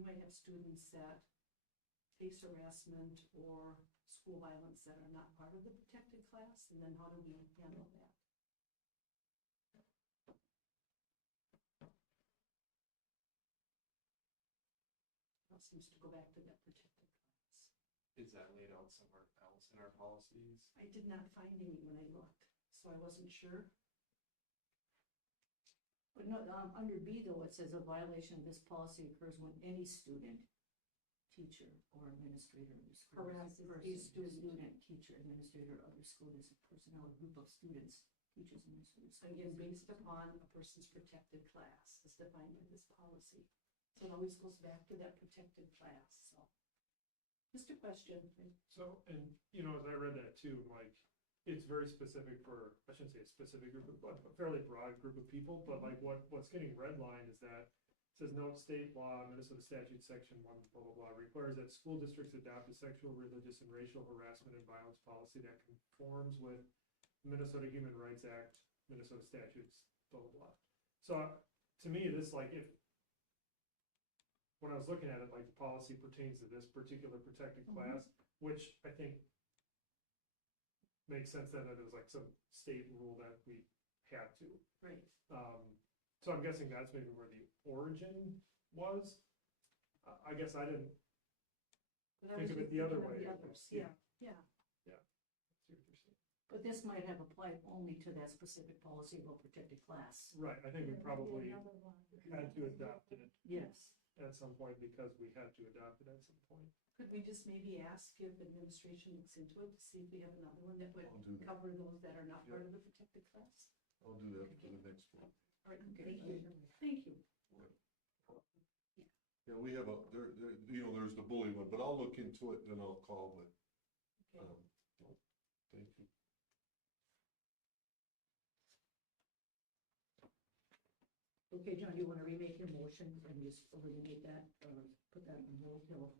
you might have students that face harassment or school violence that are not part of the protected class, and then how do we handle that? It seems to go back to that protected class. Is that laid out somewhere else in our policies? I did not find any when I looked, so I wasn't sure. But no, under B though, it says a violation of this policy occurs when any student, teacher, or administrator of the school Harasses a student. teacher, administrator, or other school district personnel, or group of students, teachers, administrators. Again, based upon a person's protected class as defined by this policy. So it always goes back to that protected class, so. Just a question. So, and, you know, as I read that too, like, it's very specific for, I shouldn't say a specific group, but a fairly broad group of people, but like what's getting redlined is that it says note state law, Minnesota statute section 1, blah, blah, blah, requires that school districts adopt a sexual, religious, and racial harassment and violence policy that conforms with Minnesota Human Rights Act, Minnesota statutes, blah, blah, blah. So to me, this, like, if, when I was looking at it, like the policy pertains to this particular protected class, which I think makes sense that it was like some state rule that we had to. Right. So I'm guessing that's maybe where the origin was. I guess I didn't think of it the other way. The others, yeah. See what you're saying. But this might have applied only to that specific policy about protected class. Right, I think we probably had to adopt it Yes. at some point because we had to adopt it at some point. Could we just maybe ask if administration looks into it to see if we have another one that would I'll do that. cover those that are not part of the protected class? I'll do that for the next one. All right, thank you. Thank you. Yeah, we have you know, there's the bully one, but I'll look into it and then I'll call, but, Okay. thank you. Okay, John, you want to remake your motion and just eliminate that, or put that on hold till?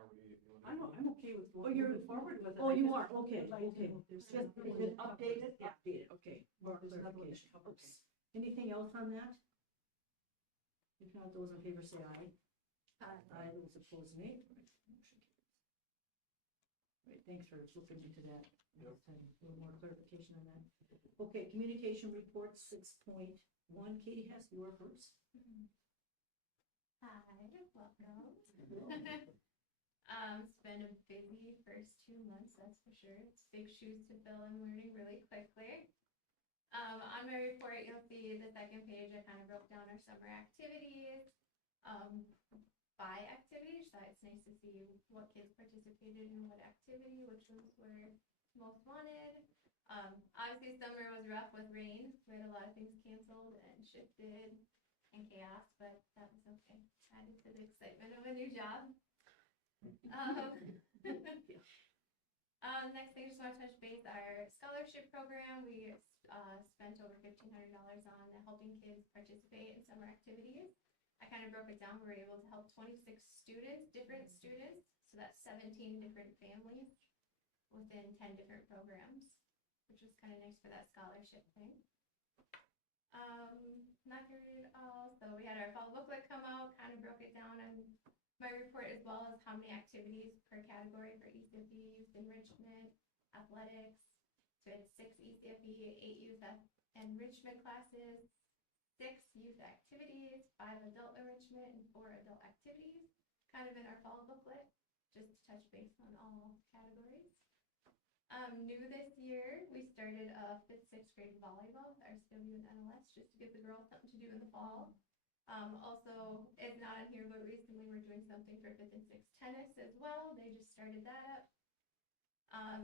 Are we? I'm okay with Oh, you're- moving forward with it. Oh, I you just are, okay, would like to okay. know if there's Just, another is one it that covers updated? it. Yeah. Updated, okay, more There's another one that clarification. covers. Okay. Anything else on that? If not, those in favor say aye. Aye, those opposed nay. Right, motion carries. Right, thanks for looking into that. Yep. Next time, a little more clarification on that. Okay, communication report 6.1. Katie Hess, you are first. Hi, welcome. It's been a busy first 2 months, that's for sure. It's big shoes to fill. I'm learning really quickly. On my report, you'll see the second page, I kind of broke down our summer activities by activity, so it's nice to see what kids participated in what activity, which ones were most wanted. Obviously, summer was rough with rain. We had a lot of things canceled and shifted and chaos, but that was okay. Added to the excitement of a new job. Next thing, just want to touch base, our scholarship program. We spent over $1,500 on helping kids participate in summer activities. I kind of broke it down. We were able to help 26 students, different students, so that's 17 different families within 10 different programs, which was kind of nice for that scholarship thing. Not gonna read it all. So we had our fall booklet come out, kind of broke it down on my report, as well as how many activities per category for ECFE, youth enrichment, athletics. So we had 6 ECFE, 8 youth enrichment classes, 6 youth activities, 5 adult enrichment, and 4 adult activities, kind of in our fall booklet, just to touch base on all categories. New this year, we started 5th, 6th grade volleyball with RCW and NLS, just to give the girls something to do in the fall. Also, it's not on here, but recently we're doing something for 5th and 6th tennis as well. They just started that up.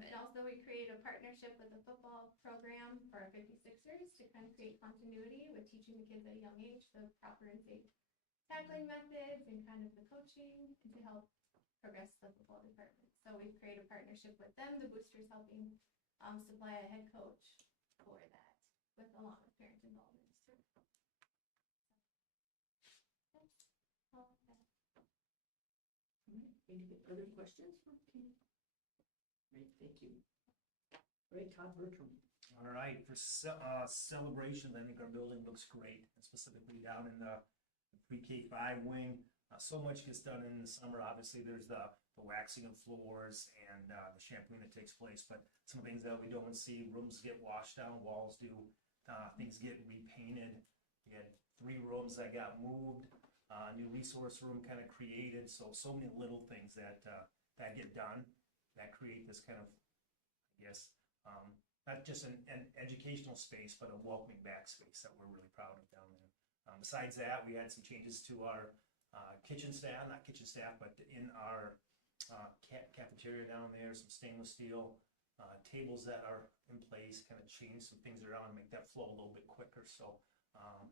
And also we created a partnership with the football program for our 56ers to kind of create continuity with teaching the kids at a young age the proper and safe tackling methods and kind of the coaching and to help progress the football department. So we've created a partnership with them, the boosters helping supply a head coach for that, with along with parent involvement too. That's all I have. All right, any other questions for Katie? Great, thank you. Great, Todd Bertram. All right, for celebration, I think our building looks great, and specifically down in the pre-K-5 wing. So much gets done in the summer. Obviously, there's the waxing of floors and the shampooing that takes place, but some things that we don't see, rooms get washed down, walls do, things get repainted. We had 3 rooms that got moved, new resource room kind of created, so many little things that get done that create this kind of, I guess, not just an educational space, but a welcoming back space that we're really proud of down there. Besides that, we had some changes to our kitchen staff, not kitchen staff, but in our cafeteria down there, some stainless steel tables that are in place, kind of change some things around and make that flow a little bit quicker. So I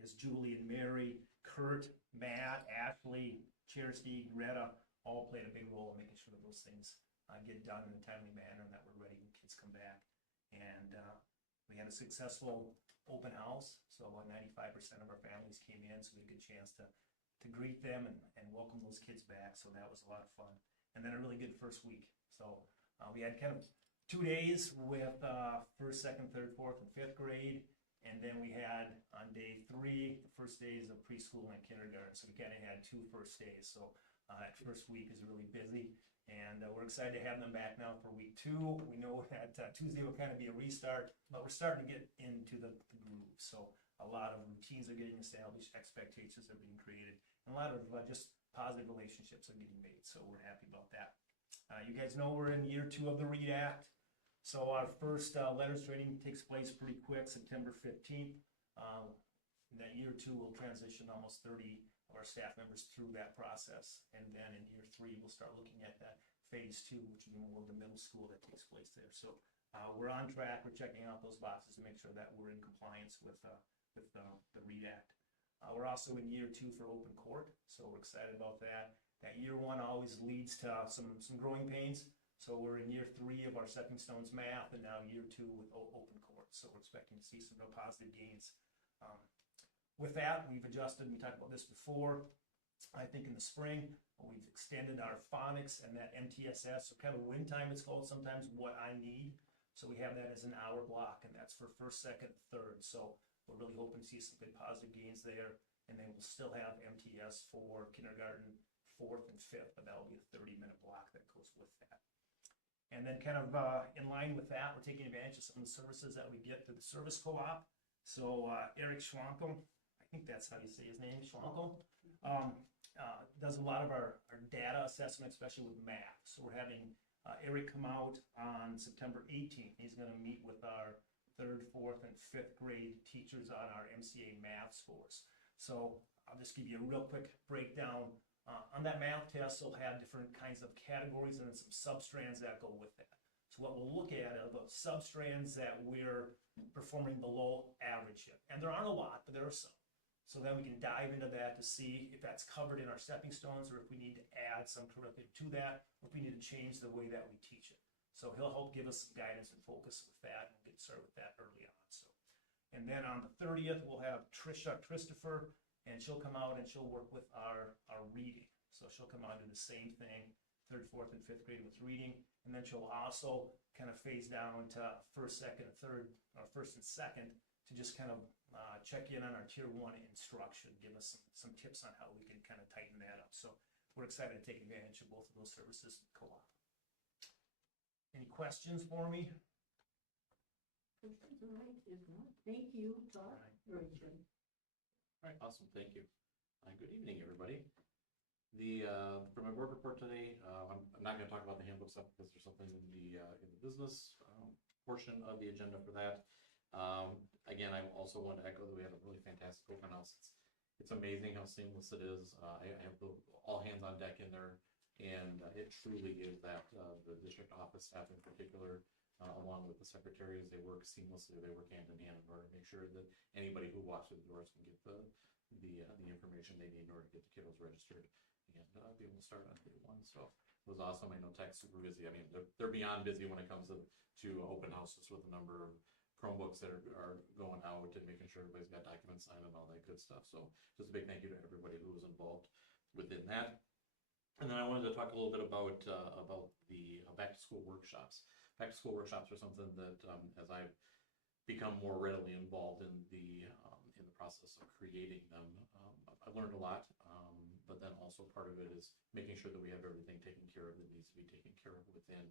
guess Julie and Mary, Kurt, Matt, Ashley, Chersky, Greta all played a big role in making sure that those things get done in a timely manner and that we're ready when kids come back. And we had a successful open house, so about 95% of our families came in, so we had a good chance to greet them and welcome those kids back, so that was a lot of fun. And then a really good first week. So we had kind of 2 days with first, second, third, fourth, and fifth grade, and then we had on day 3, the first days of preschool and kindergarten, so we kind of had 2 first days. So that first week is really busy. And we're excited to have them back now for week 2. We know that Tuesday will kind of be a restart, but we're starting to get into the groove. So a lot of routines are getting established, expectations are being created, and a lot of just positive relationships are getting made. So we're happy about that. You guys know we're in year 2 of the READ Act. So our first letters training takes place pretty quick, September 15th. That year 2 will transition almost 30 of our staff members through that process. And then in year 3, we'll start looking at that phase 2, which will be more of the middle school that takes place there. So we're on track. We're checking out those boxes to make sure that we're in compliance with the READ Act. We're also in year 2 for open court, so we're excited about that. That year 1 always leads to some growing pains. So we're in year 3 of our Stepping Stones math, and now year 2 with open court. So we're expecting to see some real positive gains. With that, we've adjusted, we talked about this before, I think in the spring, we've extended our phonics and that MTSS, so kind of wind time it's called sometimes, what I need. So we have that as an hour block, and that's for first, second, third. So we're really hoping to see some good positive gains there. And then we'll still have MTS for kindergarten, 4th and 5th, but that'll be a 30-minute block that goes with that. And then kind of in line with that, we're taking advantage of some of the services that we get through the service co-op. So Eric Schwankel, I think that's how you say his name, Schwankel, does a lot of our data assessment, especially with math. So we're having Eric come out on September 18th. He's going to meet with our 3rd, 4th, and 5th grade teachers on our MCA math scores. So I'll just give you a real quick breakdown. On that math test, they'll have different kinds of categories and then some substrands that go with that. So what we'll look at are the substrands that we're performing below average in. And there aren't a lot, but there are some. So then we can dive into that to see if that's covered in our stepping stones or if we need to add some curriculum to that, or if we need to change the way that we teach it. So he'll help give us some guidance and focus with that, and we'll get started with that early on. So, and then on the 30th, we'll have Trisha Christopher, and she'll come out and she'll work with our reading. So she'll come out and do the same thing, 3rd, 4th, and 5th grade with reading. And then she'll also kind of phase down to 1st, 2nd, and 3rd, or 1st and 2nd to just kind of check in on our tier 1 instruction, give us some tips on how we can kind of tighten that up. So we're excited to take advantage of both of those services co-op. Any questions for me? Questions, all right, if not, thank you, Todd. Very good. All right, awesome, thank you. Good evening, everybody. For my board report today, I'm not going to talk about the handbook stuff because there's something in the business portion of the agenda for that. Again, I also want to echo that we have a really fantastic open house. It's amazing how seamless it is. I have all hands on deck in there, and it truly is that the district office staff in particular, along with the secretaries, they work seamlessly. They work hand in hand in order to make sure that anybody who walks through the doors can get the information they need in order to get the kiddos registered and be able to start on day 1. So it was awesome. I know tech's super busy. I mean, they're beyond busy when it comes to open houses with the number of Chromebooks that are going out and making sure everybody's got documents signed and all that good stuff. So just a big thank you to everybody who was involved within that. And then I wanted to talk a little bit about the back-to-school workshops. Back-to-school workshops are something that as I've become more readily involved in the process of creating them. I learned a lot, but then also part of it is making sure that we have everything taken care of that needs to be taken care of within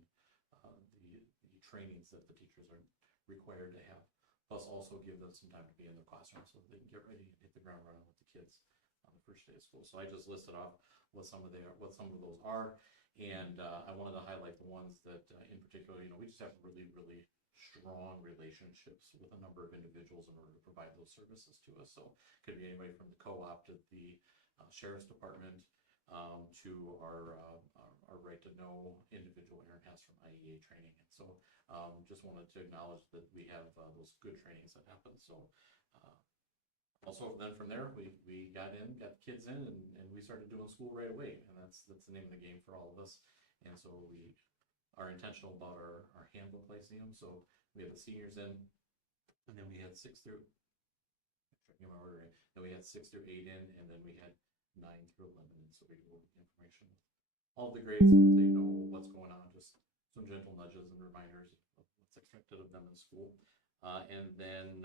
the trainings that the teachers are required to have. Plus also give them some time to be in the classroom so they can get ready and hit the ground running with the kids on the first day of school. So I just listed off what some of those are. And I wanted to highlight the ones that in particular, we just have really, really strong relationships with a number of individuals in order to provide those services to us. So it could be anybody from the co-op to the sheriff's department to our right to know individual Aaron has from IEA training. And so just wanted to acknowledge that we have those good trainings that happen. So also then from there, we got the kids in and we started doing school right away. And that's the name of the game for all of us. And so we are intentional about our handbook lyceum. So we had the seniors in, and then we had 6 through 8 in, and then we had 9 through 11. And so we go over the information, all the grades, so that they know what's going on, just some gentle nudges and reminders of what's expected of them in school. And then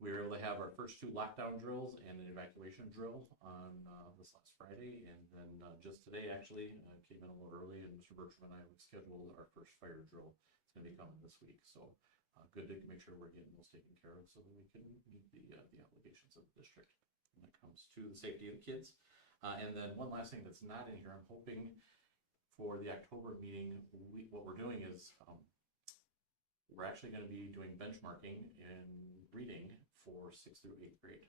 we were able to have our first 2 lockdown drills and an evacuation drill on this last Friday. And then just today, actually, came in a little early, and Mr. Bertram and I scheduled our first fire drill. It's going to be coming this week. So good to make sure we're getting those taken care of so that we can meet the obligations of the district when it comes to the safety of the kids. And then one last thing that's not in here, I'm hoping for the October meeting, what we're doing is we're actually going to be doing benchmarking in reading for 6th through 8th grade.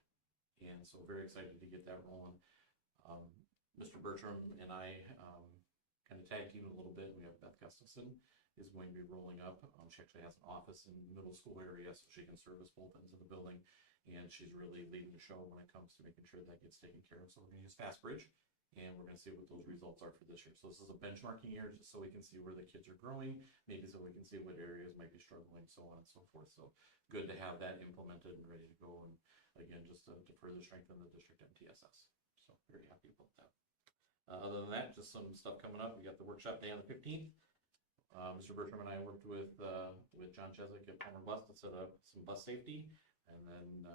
And so very excited to get that rolling. Mr. Bertram and I kind of tag team a little bit. We have Beth Gustafson is going to be rolling up. She actually has an office in the middle school area, so she can service both ends of the building. And she's really leading the show when it comes to making sure that gets taken care of. So we're going to use FastBridge, and we're going to see what those results are for this year. So this is a benchmarking year, just so we can see where the kids are growing, maybe so we can see what areas might be struggling, so on and so forth. So good to have that implemented and ready to go. And again, just to further strengthen the district MTSS. So very happy about that. Other than that, just some stuff coming up. We got the workshop day on the 15th. Mr. Bertram and I worked with John Chesak at Palmer Bus to set up some bus safety. And then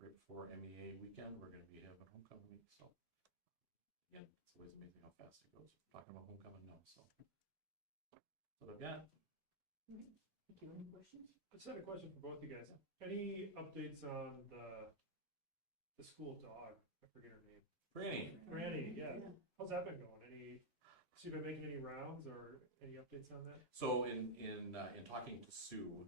right before MEA weekend, we're going to be having homecoming week. So again, it's always amazing how fast it goes. We're talking about homecoming now. So that's what I've got. Thank you. Any questions? I just had a question for both you guys. Any updates on the school dog? I forget her name. Franny, yeah. How's that been going? Has she been making any rounds or any updates on that? So in talking to Sue,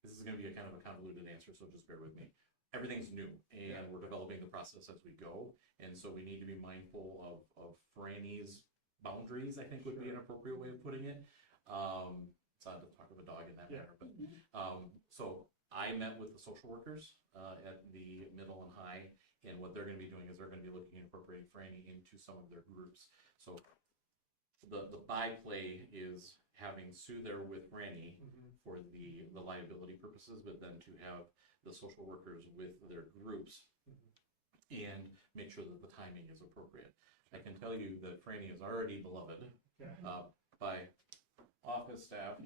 this is going to be a kind of a convoluted answer, so just bear with me. Everything's new, and we're developing the process as we go, and so we need to be mindful of Franny's boundaries, I think would be an appropriate way of putting it. It's odd to talk of a dog in that manner, but so I met with the social workers at the middle and high, and what they're going to be doing is they're going to be looking at incorporating Franny into some of their groups. So the byplay is having Sue there with Franny for the liability purposes, but then to have the social workers with their groups and make sure that the timing is appropriate. I can tell you that Franny is already beloved by office staff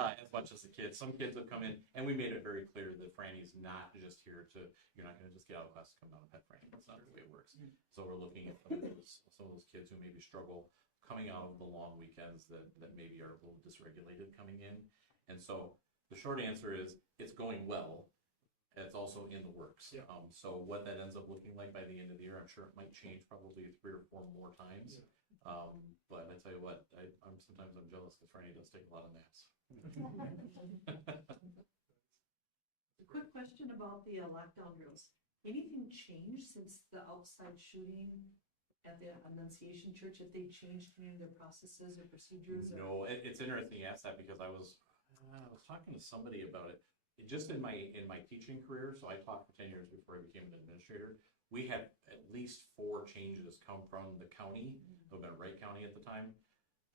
as much as the kids. Some kids have come in, and we made it very clear that Franny's not just here to, you're not going to just get out of class to come down and pet Franny. That's not the way it works. So we're looking at some of those kids who maybe struggle coming out of the long weekends that maybe are a little dysregulated coming in. And so the short answer is it's going well. It's also in the works. So what that ends up looking like by the end of the year, I'm sure it might change probably 3 or 4 more times. But I tell you what, I'm sometimes jealous because Franny does take a lot of naps. A quick question about the lockdown drills. Anything changed since the outside shooting at the Annunciation Church? Have they changed any of their processes or procedures? No, it's interesting you asked that because I was talking to somebody about it. Just in my teaching career, so I taught for 10 years before I became an administrator. We had at least 4 changes come from the county, who have been Wright County at the time,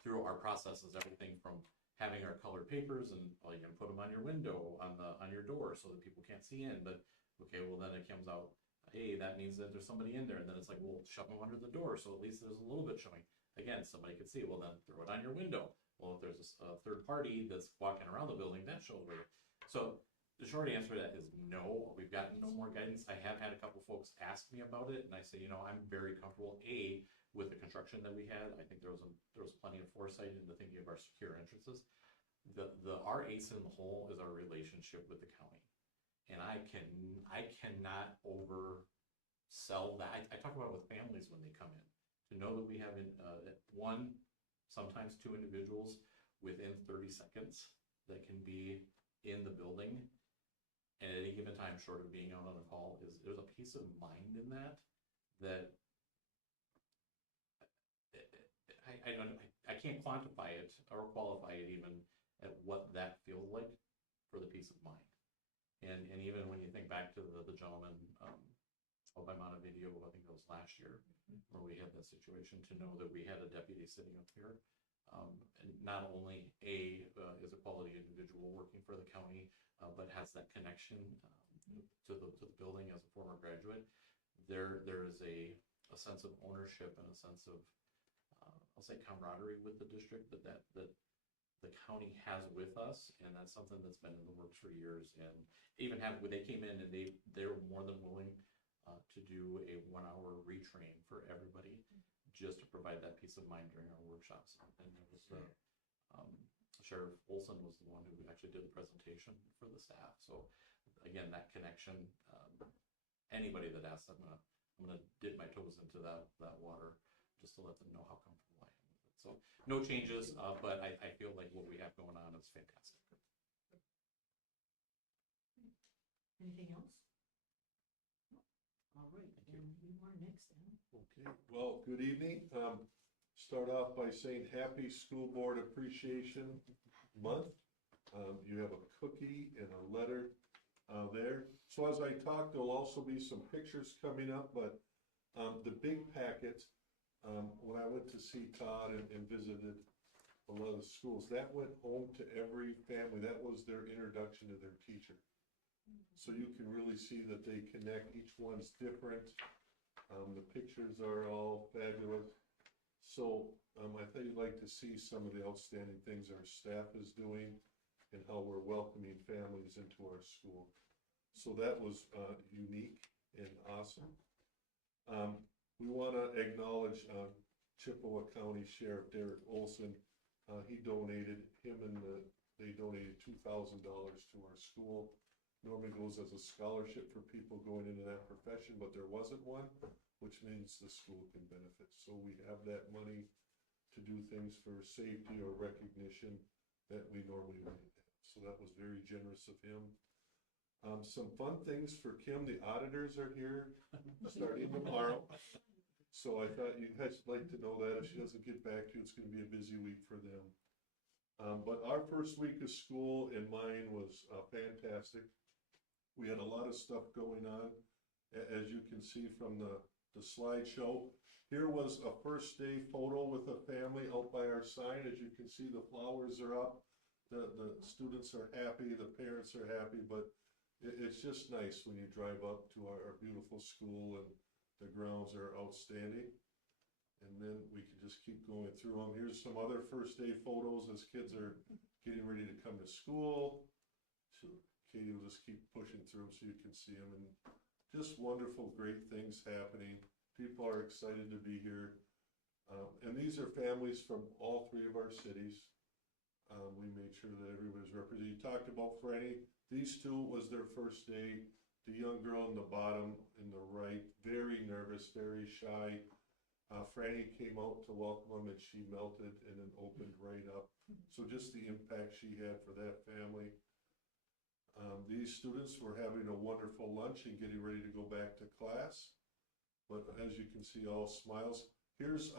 through our processes. Everything from having our colored papers and you can put them on your window, on your door, so that people can't see in. But okay, well then it comes out, hey, that means that there's somebody in there, and then it's like, well, shove them under the door, so at least there's a little bit showing. Again, somebody could see. Well, then throw it on your window. Well, if there's a third party that's walking around the building, that shows where. So The short answer to that is no. We've gotten no more guidance. I have had a couple folks ask me about it, and I say, I'm very comfortable, with the construction that we had. I think there was plenty of foresight into thinking of our secure entrances. Our ace in the hole is our relationship with the county. And I cannot oversell that. I talk about it with families when they come in, to know that we have one, sometimes two individuals within 30 seconds that can be in the building. And at any given time, short of being out on a call, there's a peace of mind in that I can't quantify it or qualify it even at what that feels like for the peace of mind. And even when you think back to the gentleman out by Montevideo, I think it was last year, where we had that situation, to know that we had a deputy sitting up here. And not only is a quality individual working for the county, but has that connection to the building as a former graduate. There is a sense of ownership and a sense of I'll say camaraderie with the district that the county has with us, and that's something that's been in the works for years. And even when they came in, and they were more than willing to do a 1-hour retrain for everybody, just to provide that peace of mind during our workshops. And it was Sheriff Olson was the one who actually did the presentation for the staff. So again, that connection. Anybody that asks, I'm gonna dip my toes into that water just to let them know how comfortable I am with it. So no changes, but I feel like what we have going on is fantastic. Anything else? All right, and you are next, then. Okay, well, good evening. Start off by saying Happy School Board Appreciation Month. You have a cookie and a letter there. So as I talk, there'll also be some pictures coming up, but the big packet, when I went to see Todd and visited a lot of the schools, that went home to every family. That was their introduction to their teacher. So you can really see that they connect. Each one's different. The pictures are all fabulous. So I thought you'd like to see some of the outstanding things our staff is doing and how we're welcoming families into our school. So that was unique and awesome. We want to acknowledge Chippewa County Sheriff Derek Olson. He donated, they donated $2,000 to our school. Normally goes as a scholarship for people going into that profession, but there wasn't one, which means the school can benefit. So we have that money to do things for safety or recognition that we normally wouldn't have. So that was very generous of him. Some fun things for Kim. The auditors are here starting tomorrow. So I thought you guys would like to know that. If she doesn't get back to you, it's going to be a busy week for them. But our first week of school and mine was fantastic. We had a lot of stuff going on, as you can see from the slideshow. Here was a first day photo with a family out by our sign. As you can see, the flowers are up. The students are happy, the parents are happy, but it's just nice when you drive up to our beautiful school and the grounds are outstanding. And then we can just keep going through them. Here's some other first day photos as kids are getting ready to come to school. So Katie will just keep pushing through them so you can see them, and just wonderful, great things happening. People are excited to be here. And these are families from all three of our cities. We made sure that everybody's represented. You talked about Franny. These two was their first day. The young girl in the bottom, in the right, very nervous, very shy. Franny came out to welcome them, and she melted and then opened right up. So just the impact she had for that family. These students were having a wonderful lunch and getting ready to go back to class. But as you can see, all smiles. Here's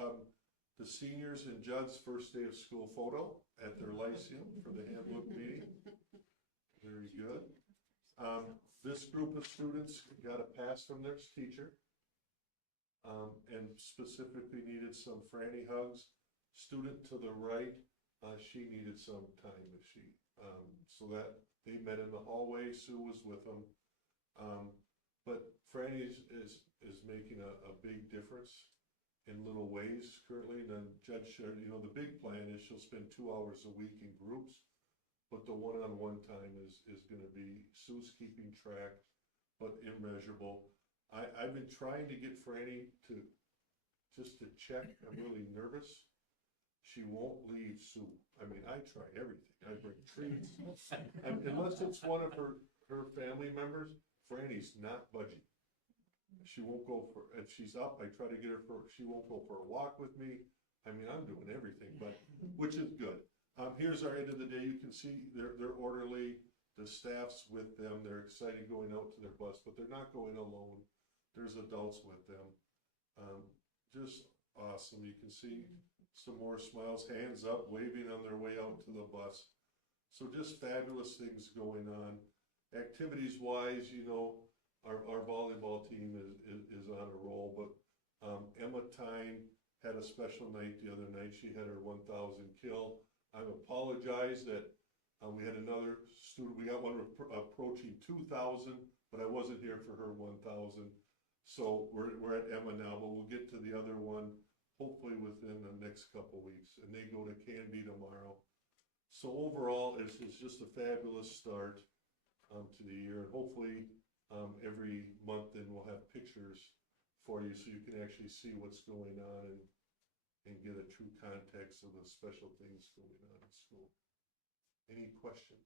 the seniors and Judd's first day of school photo at their lyceum for the handbook meeting. Very good. This group of students got a pass from their teacher and specifically needed some Franny hugs. Student to the right, she needed some time so that they met in the hallway. Sue was with them. But Franny is making a big difference in little ways currently. And then Judge shared, the big plan is she'll spend 2 hours a week in groups but the one-on-one time is gonna be, Sue's keeping track, but immeasurable. I've been trying to get Franny just to check, I'm really nervous. She won't leave Sue. I mean, I try everything. I bring treats. Unless it's one of her family members, Franny's not budging. She won't go for, if she's up, I try to get her she won't go for a walk with me. I mean, I'm doing everything, but, which is good. Here's our end of the day. You can see they're orderly. The staff's with them. They're excited going out to their bus, but they're not going alone. There's adults with them. Just awesome. You can see some more smiles, hands up, waving on their way out to the bus. So just fabulous things going on. Activities wise, you know, our volleyball team is on a roll, but Emma Tyne had a special night the other night. She had her 1,000 kill. I apologize that we had another student, we got one approaching 2,000, but I wasn't here for her 1,000. So we're at Emma now, but we'll get to the other one hopefully within the next couple weeks, and they go to Canby tomorrow. So overall, it's just a fabulous start to the year, and hopefully every month then we'll have pictures for you so you can actually see what's going on and get a true context of the special things going on in school. Any questions?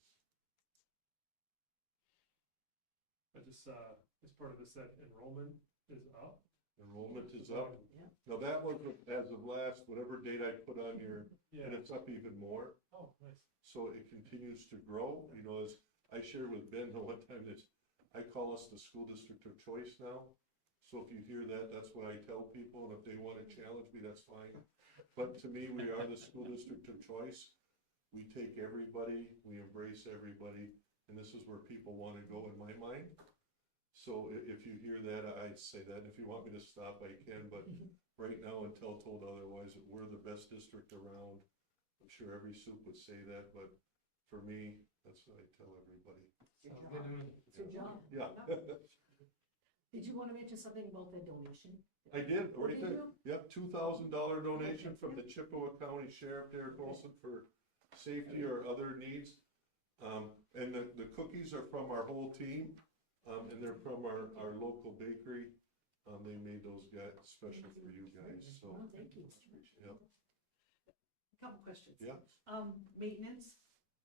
I just, as part of this, that enrollment is up. Enrollment is up. Yeah. Now that was as of last, whatever date I put on here, and Yeah. it's up even more. Oh, nice. So it continues to grow, you know, as I shared with Ben the one time, that I call us the school district of choice now. So if you hear that, that's what I tell people, and if they want to challenge me, that's fine. But to me, we are the school district of choice. We take everybody, we embrace everybody, and this is where people want to go in my mind. So if you hear that, I'd say that, and if you want me to stop, I can, but right now, until told otherwise, we're the best district around. I'm sure every soup would say that, but for me, that's what I tell everybody. Good job. Yeah, Did you want to mention something about the donation? I did, Oh, right did there. you? Yep, $2,000 donation from the Chippewa County Sheriff Derek Olson for safety or other needs. And the cookies are from our whole team, and they're from our local bakery. They made those guys special for you guys, so. Well, thank you. Yep. A couple questions. Yeah, Maintenance,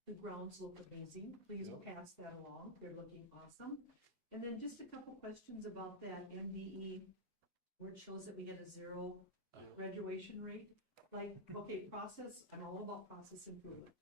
the grounds look amazing. Please Yep. pass that along. They're looking awesome. And then just a couple questions about that MDE, where it shows that we had a 0 graduation rate. Like, okay, process, I'm all about process improvement.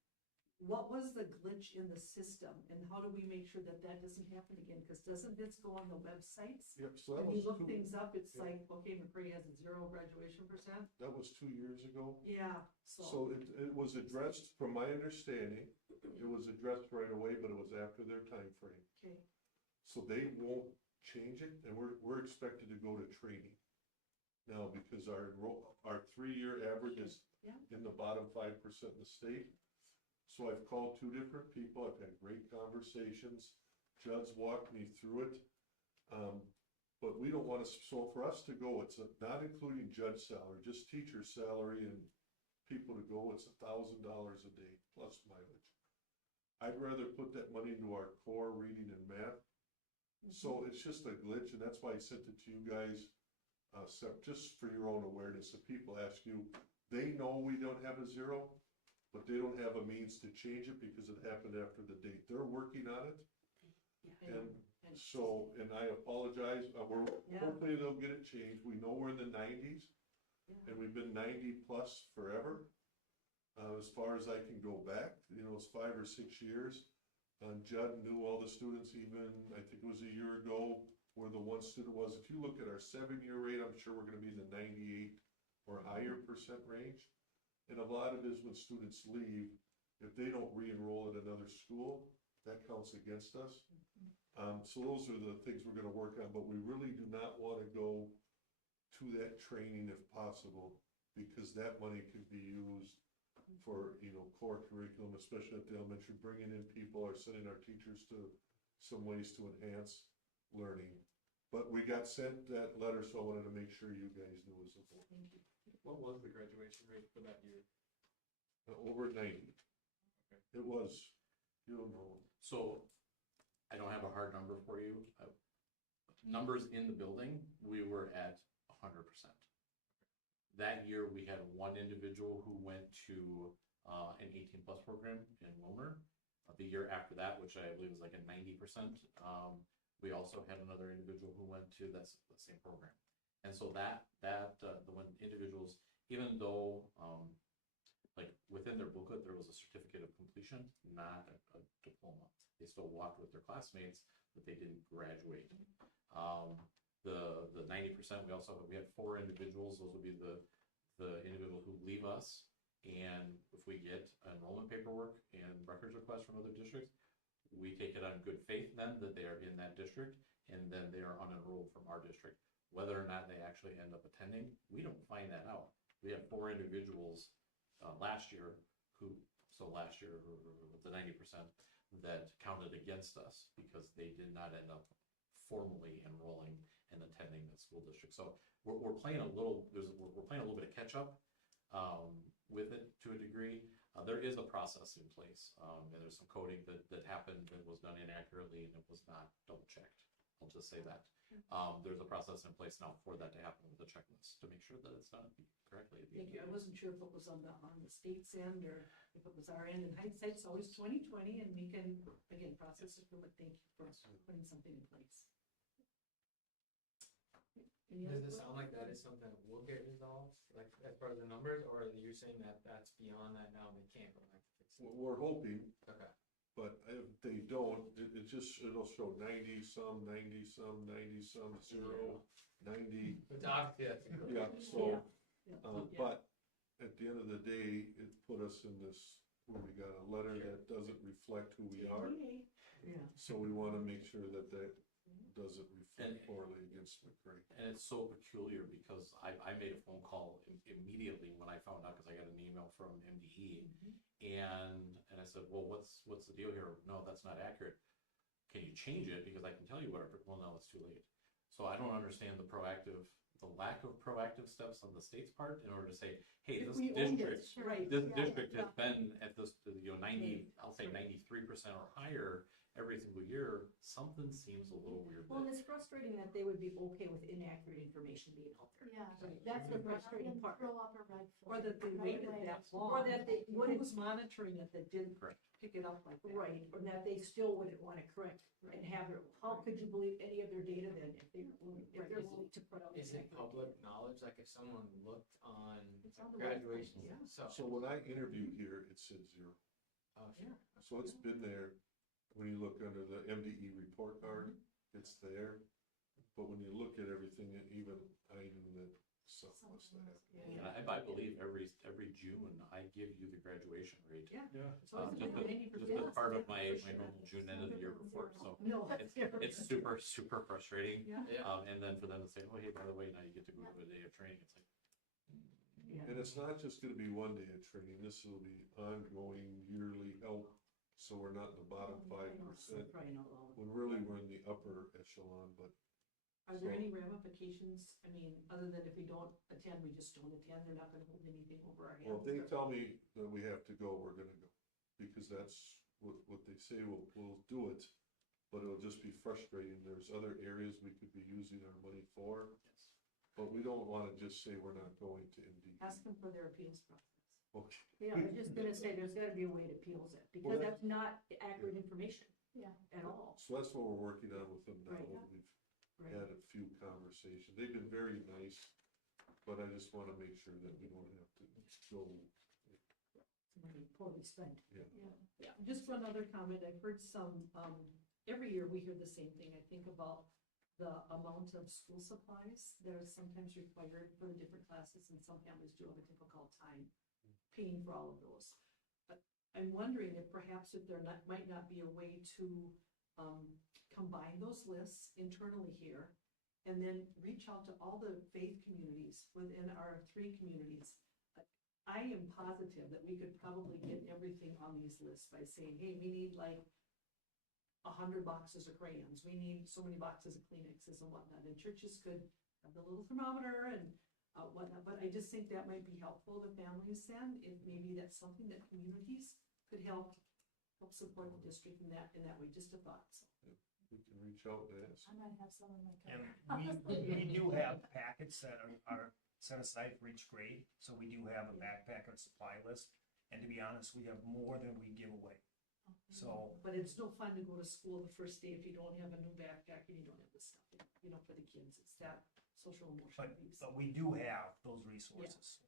What was the glitch in the system, and how do we make sure that that doesn't happen again? Because doesn't this go on the websites? yep, so that When you was look things up, it's yeah. like, okay, McCray has a 0 graduation percent. that was 2 years ago. Yeah, So it was addressed, from my understanding, it was addressed right away, but it was after their time frame. okay. So they won't change it, and we're expected to go to training now because our 3-year average is Yeah. in the bottom 5% in the state. So I've called 2 different people. I've had great conversations. Judd's walked me through it. But we don't want to, so for us to go, it's not including judge salary, just teacher salary and people to go, it's $1,000 a day plus mileage. I'd rather put that money into our core reading and math. So it's just a glitch, and that's why I sent it to you guys, just for your own awareness. If people ask you, they know we don't have a 0, but they don't have a means to change it because it happened after the date. They're working on it, Yeah. and so, and I apologize, Yeah. hopefully they'll get it changed. We know we're in the 90s, Yeah. and we've been 90 plus forever. As far as I can go back, you know, it's 5 or 6 years. Judd knew all the students even, I think it was a year ago, where the one student was. If you look at our 7-year rate, I'm sure we're gonna be in the 98 or higher % range. And a lot of it is when students leave, if they don't re-enroll at another school, that counts against us. So those are the things we're gonna work on, but we really do not wanna go to that training if possible, because that money could be used for, you know, core curriculum, especially at the elementary, bringing in people or sending our teachers to some ways to enhance learning. But we got sent that letter, so I wanted to make sure you guys knew as a board. Thank you. What was the graduation rate for that year? Over 90. Okay. It was You don't know. So I don't have a hard number for you. Numbers in the building, we were at 100%. That year, we had one individual who went to an 18+ program in Wilmer. The year after that, which I believe was like a 90%, we also had another individual who went to the same program. And so the one individuals, even though like within their booklet, there was a certificate of completion, not a diploma. They still walked with their classmates, but they didn't graduate. The 90%, we had 4 individuals. Those would be the individuals who leave us. And if we get enrollment paperwork and records requests from other districts, we take it on good faith then that they are in that district, and then they are unenrolled from our district. Whether or not they actually end up attending, we don't find that out. We had 4 individuals last year with the 90% that counted against us because they did not end up formally enrolling and attending the school district. So we're playing a little bit of catch up with it to a degree. There is a process in place, and there's some coding that happened that was done inaccurately and it was not double checked. I'll just say that. There's a process in place now for that to happen with the checklist to make sure that it's done correctly. Thank you. I wasn't sure if it was on the state's end or if it was our end. In hindsight, it's always 2020, and we can, again, process it, but thank you for putting something in place. Any other Does it sound like that is something that will get resolved, like as part of the numbers, or you're saying that that's beyond that now, they can't go back to fix it? We're hoping, Okay. but if they don't, it'll show 90 some, 90 some, 90 some, 0, 90. But obviously that's a good. Yeah, so, Yeah. but at the end of the day, it put us in this, where we got a letter that doesn't reflect who we are. Yeah. So we want to make sure that doesn't reflect poorly against McCray. And it's so peculiar because I made a phone call immediately when I found out, because I got an email from MDE, and I said, well, what's the deal here? No, that's not accurate. Can you change it? Because I can tell you what, well, no, it's too late. So I don't understand the lack of proactive steps on the state's part in order to say, hey, If this we owned it, district, right. this Yeah. district has been at this, 90, I'll say 93% or higher every single year. Something seems a little weird. Well, and it's frustrating that they would be okay with inaccurate information being out there. Yeah. That's the frustrating part. Throw up a red Or flag that they right waited away. that long. Or that they Who wouldn't, was monitoring it that didn't Correct. pick it up like that? right, or that they still wouldn't want to correct and have it, how could you believe any of their data then if they're willing to put out? Is it inaccurate public data? knowledge, like if someone looked on It's on the website, graduation, yeah. So when I interviewed here, it said 0. Oh, sure. So it's been there. When you look under the MDE report card, it's there. But when you look at everything, even I knew that something must have happened. Yeah. And I believe every June I give you the graduation rate. Yeah. Yeah. It's always Just been as 90%. part of my For sure. normal June end of the year report, so No, that's it's super frustrating. Yeah. Yeah. And then for them to say, oh, hey, by the way, now you get to go to a day of training, it's like, Yeah. And it's not just gonna be one day of training. This will be ongoing yearly help. So we're not in the bottom 5%. Crying out loud. When really we're in the upper echelon, but Are there any ramifications? I mean, other than if we don't attend, we just don't attend, they're not gonna hold anything over our heads? well, if they tell me that we have to go, we're gonna go. Because that's what they say, we'll do it, but it'll just be frustrating. There's other areas we could be using our money for, yes. but we don't wanna just say we're not going to MD. Ask them for their appeals process. Okay. Yeah, I was just gonna say, there's gotta be a way to appeals it, Well, because that- that's not accurate information Yeah. at all. So that's what we're working on with them now. Right. We've Right. had a few conversations. They've been very nice, but I just wanna make sure that we don't have to go, Money poorly spent. Yeah, just one other comment, I've heard some, every year we hear the same thing, I think about the amount of school supplies that are sometimes required for the different classes, and some families do have a difficult time paying for all of those. But I'm wondering if perhaps might not be a way to, combine those lists internally here, and then reach out to all the faith communities within our 3 communities. I am positive that we could probably get everything on these lists by saying, hey, we need like 100 boxes of crayons, we need so many boxes of Kleenexes and whatnot, and churches could have the little thermometer and whatnot, but I just think that might be helpful to families then, if maybe that's something that communities could help help support the district in that way, just a thought, so. We can reach out and ask. I might have some in my car. And we do have packets that are set aside for each grade, so we do have a backpack and supply list. And to be honest, we have more than we give away. So, But it's no fun to go to school the first day if you don't have a new backpack and you don't have the stuff, for the kids, it's that social emotional piece. but we do have those resources.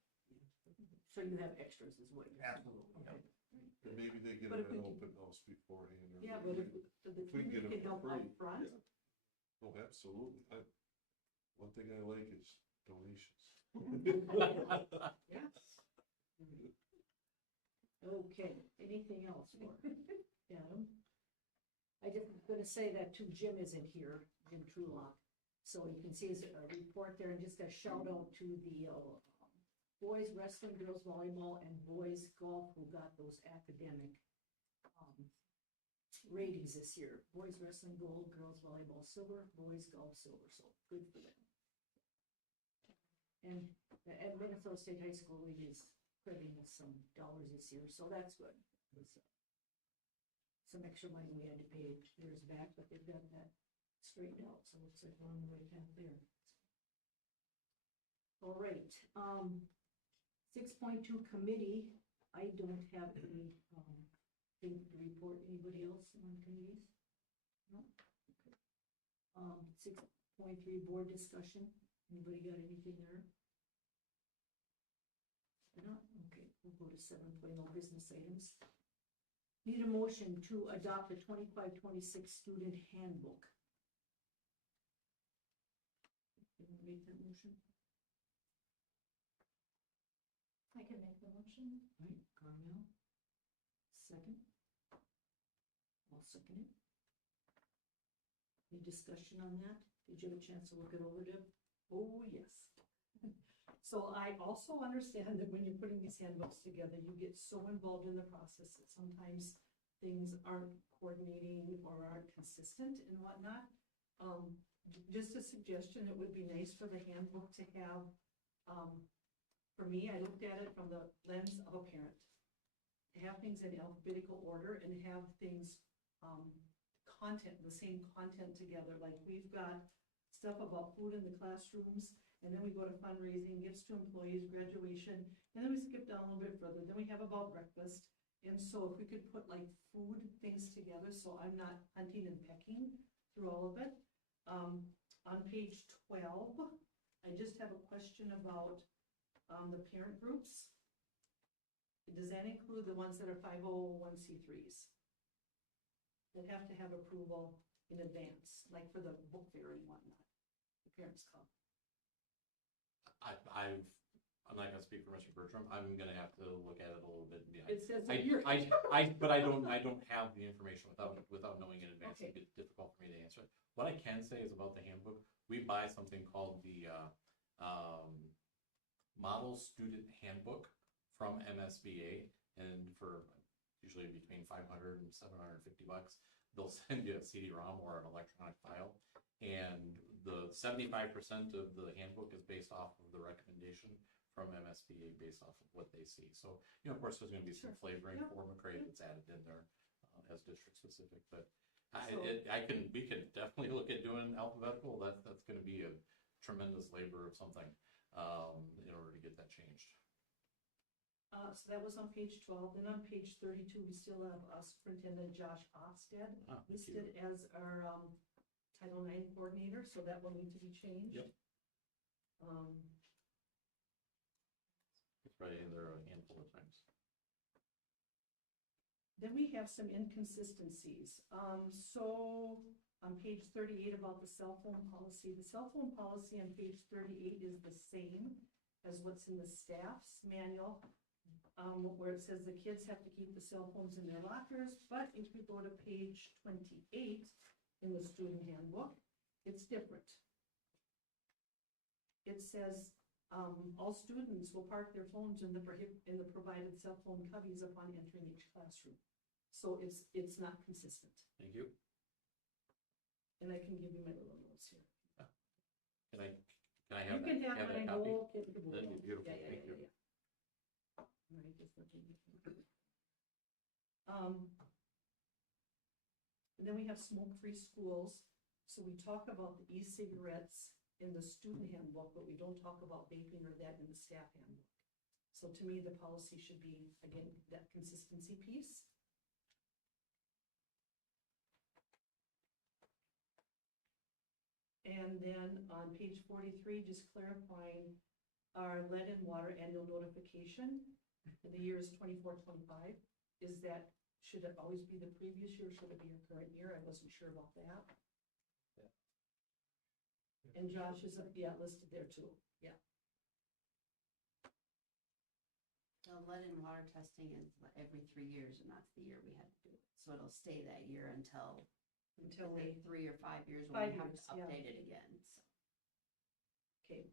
So you have extras is what you're saying? Absolutely, yeah. Okay. And maybe they get But if an we can- open house beforehand. or Yeah, but if the If we can get community them can for help free. out front, yeah. Oh, absolutely. One thing I like is donations. yeah. Okay, anything else for Adam? I just was gonna say that too, Jim isn't here, Jim Trulock. So you can see his report there, and just a shout out to the boys wrestling, girls volleyball, and boys golf who got those academic ratings this year. Boys wrestling gold, girls volleyball silver, boys golf silver, so good for them. And at Minnesota State High School League is crediting us some dollars this year, so that's good. It's, some extra money we had to pay years back, but they've got that straightened out, so it looks like we're on the right path there. All right, 6.2 committee, I don't have any, thing to report. Anybody else on committees? No? Okay. 6.3 board discussion, anybody got anything there? No? Okay, we'll go to 7.0 business items. Need a motion to adopt the 25-26 student handbook. You want to make that motion? I can make the motion. All right, Carmel. Second. I'll second it. Any discussion on that? Did you have a chance to look it over, Deb? Oh, yes. So I also understand that when you're putting these handbooks together, you get so involved in the process that sometimes things aren't coordinating or aren't consistent and whatnot. Just a suggestion, it would be nice for the handbook to have, for me, I looked at it from the lens of a parent. Have things in alphabetical order and have things, content, the same content together. Like we've got stuff about food in the classrooms, and then we go to fundraising, gifts to employees, graduation, and then we skip down a little bit further. Then we have about breakfast. And so if we could put like food things together, so I'm not hunting and pecking through all of it. On page 12, I just have a question about the parent groups. Does that include the ones that are 501c3s? That have to have approval in advance, like for the book fair and whatnot, the parents club. I'm not gonna speak for Mr. Bertram. I'm gonna have to look at it a little bit. And be It says I, that you're. but I don't have the information without knowing in advance. Okay. It's difficult for me to answer it. What I can say is about the handbook, we buy something called the Model Student Handbook from MSBA, and for usually between $500 and $750, they'll send you a CD-ROM or an electronic file. And the 75% of the handbook is based off of the recommendation from MSBA based off of what they see. So, of course, there's going to be some flavoring for McRae that's added in there as district specific. But we can definitely look at doing alphabetical. That's going to be a tremendous labor of something in order to get that changed. So that was on page 12. Then on page 32, we still have Superintendent Josh Ofsted listed as our Title IX coordinator, so that will need to be changed. Yep. It's probably in there a handful of times. Then we have some inconsistencies. So on page 38 about the cell phone policy, the cell phone policy on page 38 is the same as what's in the staff's manual, where it says the kids have to keep the cell phones in their lockers. But if you go to page 28 in the student handbook, it's different. It says all students will park their phones in the provided cell phone cubbies upon entering each classroom. So it's not consistent. Thank you. And I can give you my little notes here. Can I have You can have that my copy? whole kit and That'd be caboodle. beautiful. Yeah, Thank you. All right, just let me. And then we have smoke-free schools. So we talk about the e-cigarettes in the student handbook, but we don't talk about vaping or that in the staff handbook. So to me, the policy should be, again, that consistency piece. And then on page 43, just clarifying our lead and water annual notification for the years 24, 25. Is that, should it always be the previous year, should it be a current year? I wasn't sure about that. And Josh is, listed there too, yeah. The lead and water testing is every 3 years, and that's the year we had to do it. So it'll stay that year until Until is we, it 3 or 5 years 5 when we have years, to yeah. update it again, so. okay.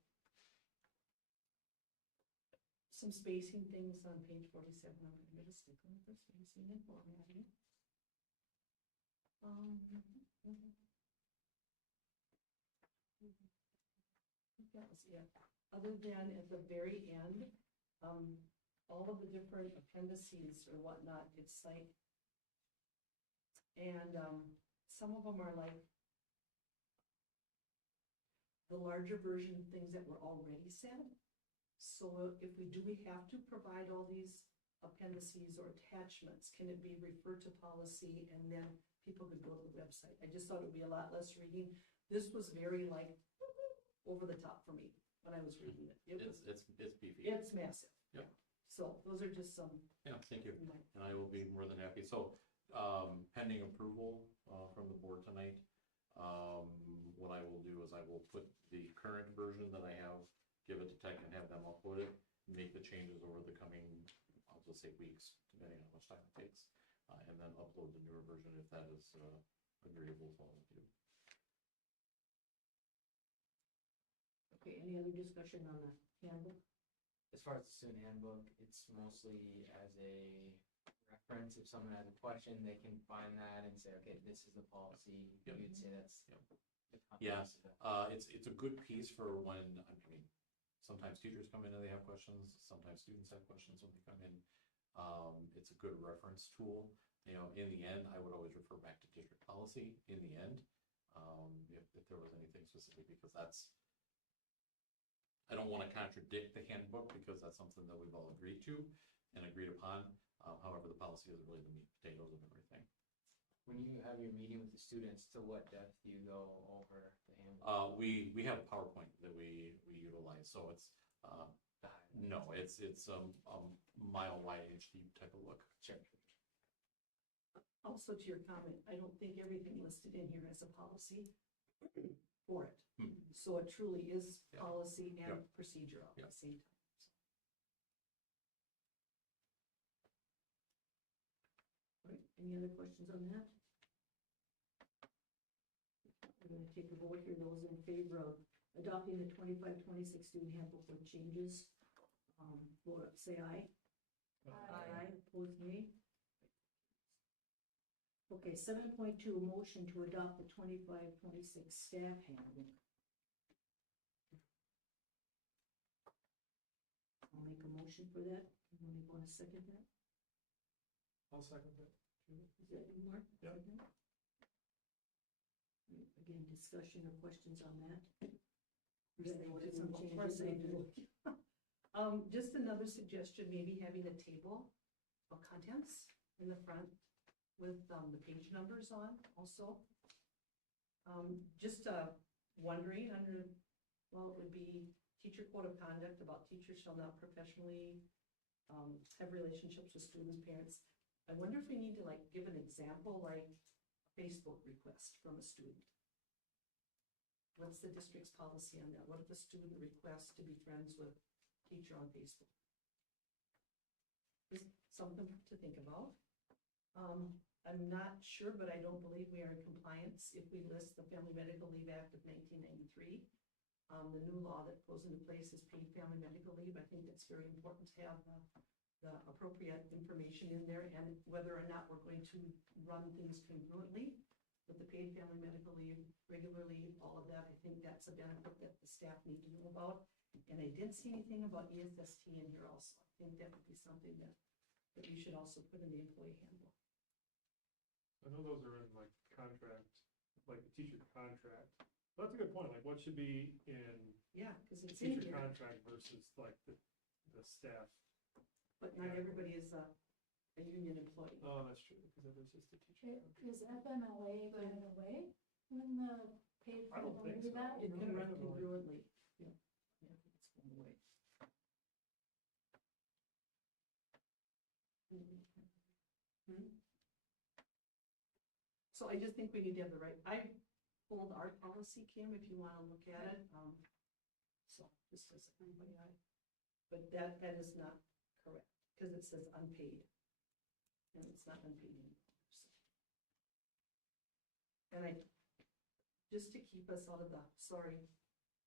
Some spacing things on page 47, I'm gonna get a sticker for spacing and formatting. That was it. Other than at the very end, all of the different appendices or whatnot, it's like, and some of them are like the larger version of things that were already said. So if we have to provide all these appendices or attachments, can it be referred to policy and then people could go to the website? I just thought it would be a lot less reading. This was very like over the top for me when I was reading it. It's beefy. It's massive. Yep. So those are just some. Yeah, thank you. And I will be more than happy. So, pending approval, from the board tonight, what I will do is I will put the current version that I have, give it to tech and have them upload it, make the changes over the coming, I'll just say weeks, depending on how much time it takes, and then upload the newer version if that is, agreeable to all of you. Okay, any other discussion on the handbook? As far as the student handbook, it's mostly as a reference. If someone has a question, they can find that and say, okay, this is the policy. Yep. You'd say that's Yep. the Yeah. context of it. It's a good piece for when, I mean, sometimes teachers come in and they have questions, sometimes students have questions when they come in. It's a good reference tool. You know, in the end, I would always refer back to district policy in the end, if there was anything specific, because that's, I don't want to contradict the handbook because that's something that we've all agreed to and agreed upon. However, the policy is really the meat and potatoes of everything. When you have your meeting with the students, to what depth do you go over the handbook? We have a PowerPoint that we utilize, so it's, no, it's a mile wide inch deep type of look. Sure. Also to your comment, I don't think everything listed in here is a policy for it. So it truly is Yeah. policy and Yeah. procedure all Yeah. at the same time. All right, any other questions on that? We're gonna take a vote here. Those in favor of adopting the 25-26 student handbook with changes, vote up, say aye. Aye, opposed nay. Okay, 7.2, motion to adopt the 25-26 staff handbook. I'll make a motion for that. Anybody want to second that? I'll second that. Is that you, Mark? Yeah. Second? Again, discussion or questions on that? Yes, I Voted do. some Of course I changes. do. Just another suggestion, maybe having a table of contents in the front with the page numbers on also. Just wondering under, well, it would be teacher code of conduct about teachers shall not professionally have relationships with students, parents. I wonder if we need to like give an example, like a Facebook request from a student. What's the district's policy on that? What if a student requests to be friends with teacher on Facebook? Just something to think about. I'm not sure, but I don't believe we are in compliance if we list the Family Medical Leave Act of 1993. The new law that goes into place is paid family medical leave. I think it's very important to have the appropriate information in there, and whether or not we're going to run things congruently with the paid family medical leave, regular leave, all of that. I think that's a benefit that the staff need to know about. And I didn't see anything about ESST in here also. I think that would be something that we should also put in the employee handbook. I know those are in like contract, like the teacher contract. That's a good point, like what should be in Yeah, because the it's in teacher here, contract versus like the staff. but not everybody is a union employee. Oh, that's true, because that is just a teacher. contract. Is FMLA going away when the paid I don't think do so. that? It can Yeah, run definitely. congruently, yeah, yeah, it's going away. Hmm? So I just think we need to have the right, I pulled our policy, Kim, if you wanna look at it, so this is FYI. But that is not correct, cause it says unpaid. And it's not unpaid anymore, so. And just to keep us out of the, sorry,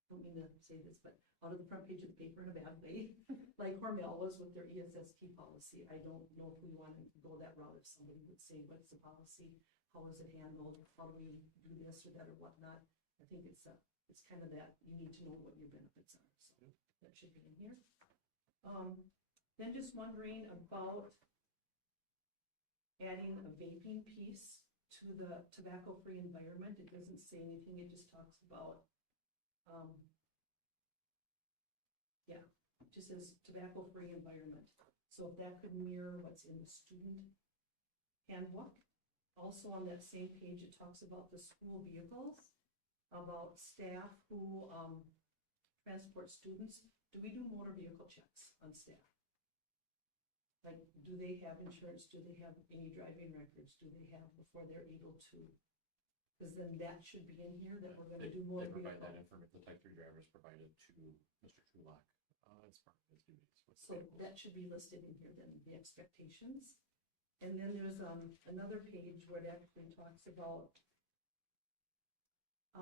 don't mean to say this, but out of the front page of the paper in a bad way, like Hormel was with their ESST policy. I don't know if we want to go that route, if somebody would say, what's the policy? How is it handled? How do we do this or that or whatnot? I think it's kind of that, you need to know what your benefits are, so that should be in here. Then just wondering about adding a vaping piece to the tobacco-free environment. It doesn't say anything, it just talks about, yeah, it just says tobacco-free environment. So if that could mirror what's in the student handbook. Also on that same page, it talks about the school vehicles, about staff who, transport students. Do we do motor vehicle checks on staff? Like, do they have insurance? Do they have any driving records? Do they have before they're able to? Because then that should be in here, that we're gonna do They motor provide vehicle. that information, the type 3 drivers provided to Mr. Chulak as part of his duties. with So vehicles. that should be listed in here then, the expectations. And then there's, another page where it actually talks about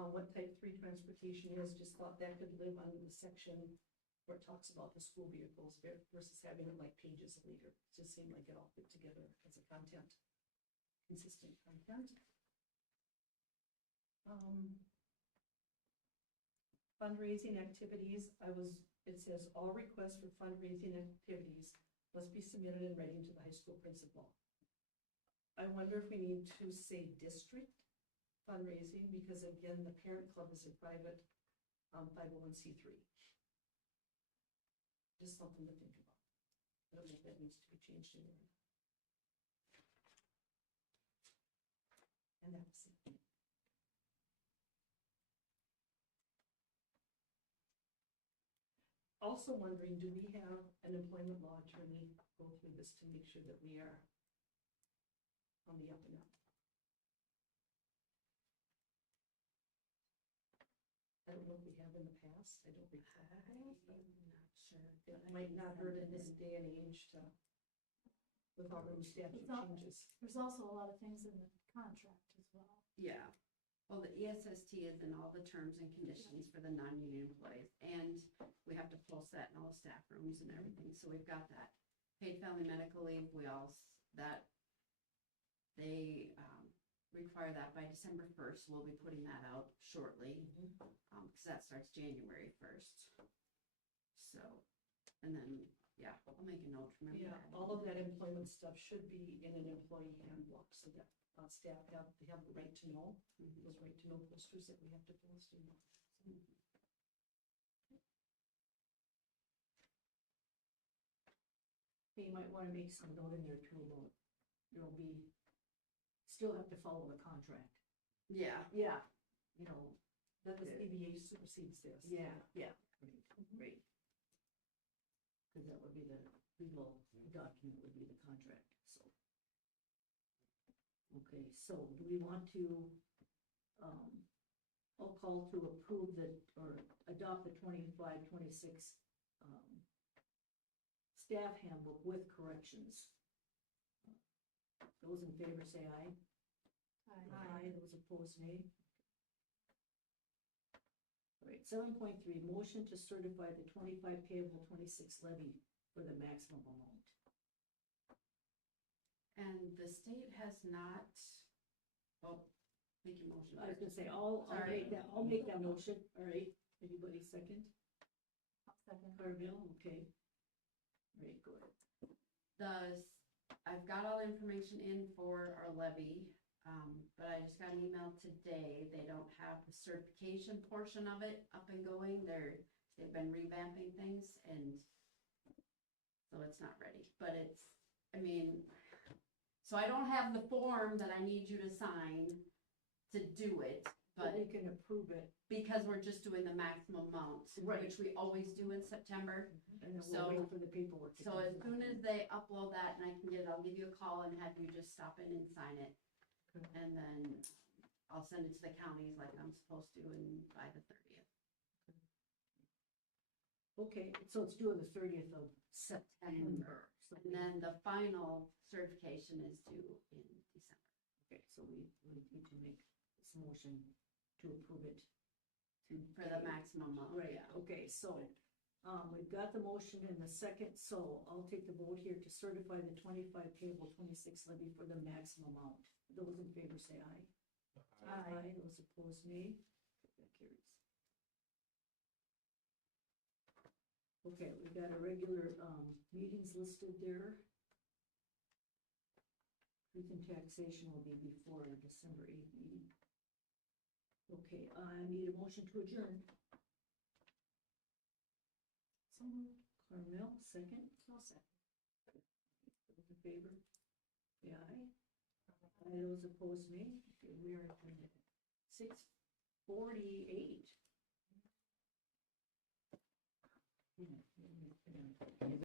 what type 3 transportation is. Just thought that could live under the section where it talks about the school vehicles versus having it like pages later. It just seemed like it all fit together as a content, consistent content. Fundraising activities, it says all requests for fundraising activities must be submitted in writing to the high school principal. I wonder if we need to say district fundraising, because again, the parent club is a private, 501c3. Just something to think about. I don't know if that needs to be changed anywhere. And that's it. Also wondering, do we have an employment law attorney go through this to make sure that we are on the up and up? I don't know if we have in the past, I don't recall. I'm not sure. It might not hurt in this day and age to, with all those statute It's not- changes. There's also a lot of things in the contract as well. Yeah, well, the ESST is in all the terms and conditions for the non-union employees, and we have to post that in all the staff rooms and everything, so we've got that. Paid family medical leave, they require that by December 1st, we'll be putting that out shortly, because that starts January 1st. So, and then, yeah, I'll make a note, remember Yeah, that. all of that employment stuff should be in an employee handbook, so that staff have the right to know, those right to know posters that we have to post and. You might wanna make some note in there too about, still have to follow the contract. Yeah, Yeah, you know, That the CBA supersedes this. yeah, right. Cause that would be the legal document, would be the contract, so. Okay, so do we want to, I'll call to approve or adopt the 25-26 staff handbook with corrections. Those in favor say aye. Aye. Those opposed, nay. All right, 7.3, motion to certify the 25 payable 26 levy for the maximum amount. and the state has not, make your motion. I was gonna say, I'll Sorry. make that motion, all right, anybody second? I'll second. Carville, okay. All right, go ahead. I've got all the information in for our levy. But I just got an email today, they don't have the certification portion of it up and going, they've been revamping things and so it's not ready, but it's, I mean, so I don't have the form that I need you to sign to do it, But but we can approve it, because we're just doing the maximum amount, Right. which we always do in September. and then So- we'll wait for the paperwork to So come as in. soon as they upload that and I can get it, I'll give you a call and have you just stop in and sign it. Okay. And then I'll send it to the counties like I'm supposed to and by the 30th. Okay, so it's due on the 30th of September. So And then the final certification is due in December. Okay, so we need to make this motion to approve it. For the maximum amount, Right, yeah. okay, so, we've got the motion in the second, so I'll take the vote here to certify the 25 payable 26 levy for the maximum amount. Those in favor say aye. Aye. Those opposed, nay. That carries. Okay, we got a regular, meetings listed there. Truth and taxation will be before our December 8th meeting. Okay, I need a motion to adjourn. Carmel, second? I'll second. Those in favor? Say aye. Aye, those opposed, nay. Okay, we are adjourned at 6:48.